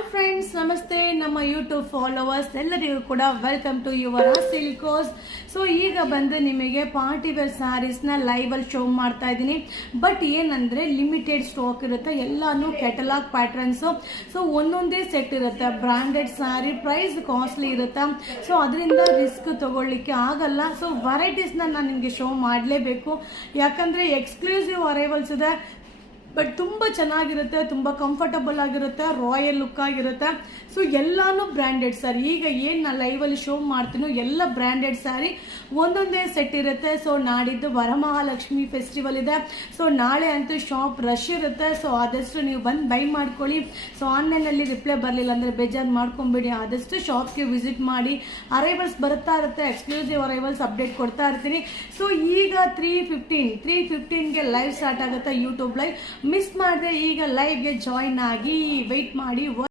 Hi friends, ನಮಸ್ತೆ ನಮ್ಮ YouTube followers ಎಲ್ಲರಿಗೂ ಕೂಡ ವೆಲ್ಕಮ್ ಟು ಯುವರ್ ಸಿಲ್ಕೋಸ್. ಸೊ ಈಗ ಬಂದು ನಿಮಗೆ ಪಾರ್ಟಿ ವೇರ್ ಸ್ಯಾರೀಸ್ನ ಲೈವಲ್ಲಿ ಶೋ ಮಾಡ್ತಾ ಇದ್ದೀನಿ. ಬಟ್ ಏನಂದರೆ ಲಿಮಿಟೆಡ್ ಸ್ಟಾಕ್ ಇರುತ್ತೆ, ಎಲ್ಲಾನು ಕೆಟಲಾಗ್ ಪ್ಯಾಟ್ರನ್ಸು. ಸೊ ಒಂದೊಂದೇ ಸೆಟ್ ಇರುತ್ತೆ, ಬ್ರ್ಯಾಂಡೆಡ್ ಸ್ಯಾರಿ, ಪ್ರೈಸ್ ಕಾಸ್ಟ್ಲಿ ಇರುತ್ತೆ. ಸೊ ಅದರಿಂದ ರಿಸ್ಕ್ ತಗೊಳ್ಳಿಕ್ಕೆ ಆಗಲ್ಲ. ಸೊ ವೆರೈಟೀಸ್ನ ನಾನು ನಿಮಗೆ ಶೋ ಮಾಡಲೇಬೇಕು, ಯಾಕಂದರೆ ಎಕ್ಸ್ಕ್ಲೂಸಿವ್ ಅರೈವಲ್ಸ್ ಇದೆ. ಬಟ್ ತುಂಬ ಚೆನ್ನಾಗಿರುತ್ತೆ, ತುಂಬ ಕಂಫರ್ಟಬಲ್ ಆಗಿರುತ್ತೆ, ರಾಯಲ್ ಲುಕ್ ಆಗಿರುತ್ತೆ. ಸೊ ಎಲ್ಲಾನು ಬ್ರ್ಯಾಂಡೆಡ್ ಸ್ಯಾರಿ. ಈಗ ಏನು ನಾನು ಲೈವಲ್ಲಿ ಶೋ ಮಾಡ್ತೀನೋ ಎಲ್ಲ ಬ್ರ್ಯಾಂಡೆಡ್ ಸ್ಯಾರಿ, ಒಂದೊಂದೇ ಸೆಟ್ ಇರುತ್ತೆ. ಸೊ ನಾಡಿದ್ದು ವರಮಹಾಲಕ್ಷ್ಮಿ ಫೆಸ್ಟಿವಲ್ ಇದೆ. ಸೊ ನಾಳೆ ಅಂತೂ ಶಾಪ್ ರಶ್ ಇರುತ್ತೆ. ಸೊ ಆದಷ್ಟು ನೀವು ಬಂದು ಬೈ ಮಾಡ್ಕೊಳ್ಳಿ. ಸೊ ಆನ್ಲೈನಲ್ಲಿ ರಿಪ್ಲೈ ಬರಲಿಲ್ಲ ಅಂದರೆ ಬೇಜಾರು ಮಾಡ್ಕೊಂಬಿಡಿ. ಆದಷ್ಟು ಶಾಪ್ಗೆ ವಿಸಿಟ್ ಮಾಡಿ. ಅರೈವಲ್ಸ್ ಬರ್ತಾ ಇರುತ್ತೆ, ಎಕ್ಸ್ಕ್ಲೂಸಿವ್ ಅರೈವಲ್ಸ್ ಅಪ್ಡೇಟ್ ಕೊಡ್ತಾ ಇರ್ತೀನಿ. ಸೊ ಈಗ 3:15ಗೆ ಲೈವ್ ಸ್ಟಾರ್ಟ್ ಆಗುತ್ತೆ ಯೂಟ್ಯೂಬ್ ಲೈವ್. ಮಿಸ್ ಮಾಡದೆ ಈಗ ಲೈವ್ಗೆ ಜಾಯಿನ್ ಆಗಿ ವೆಯ್ಟ್ ಮಾಡಿ.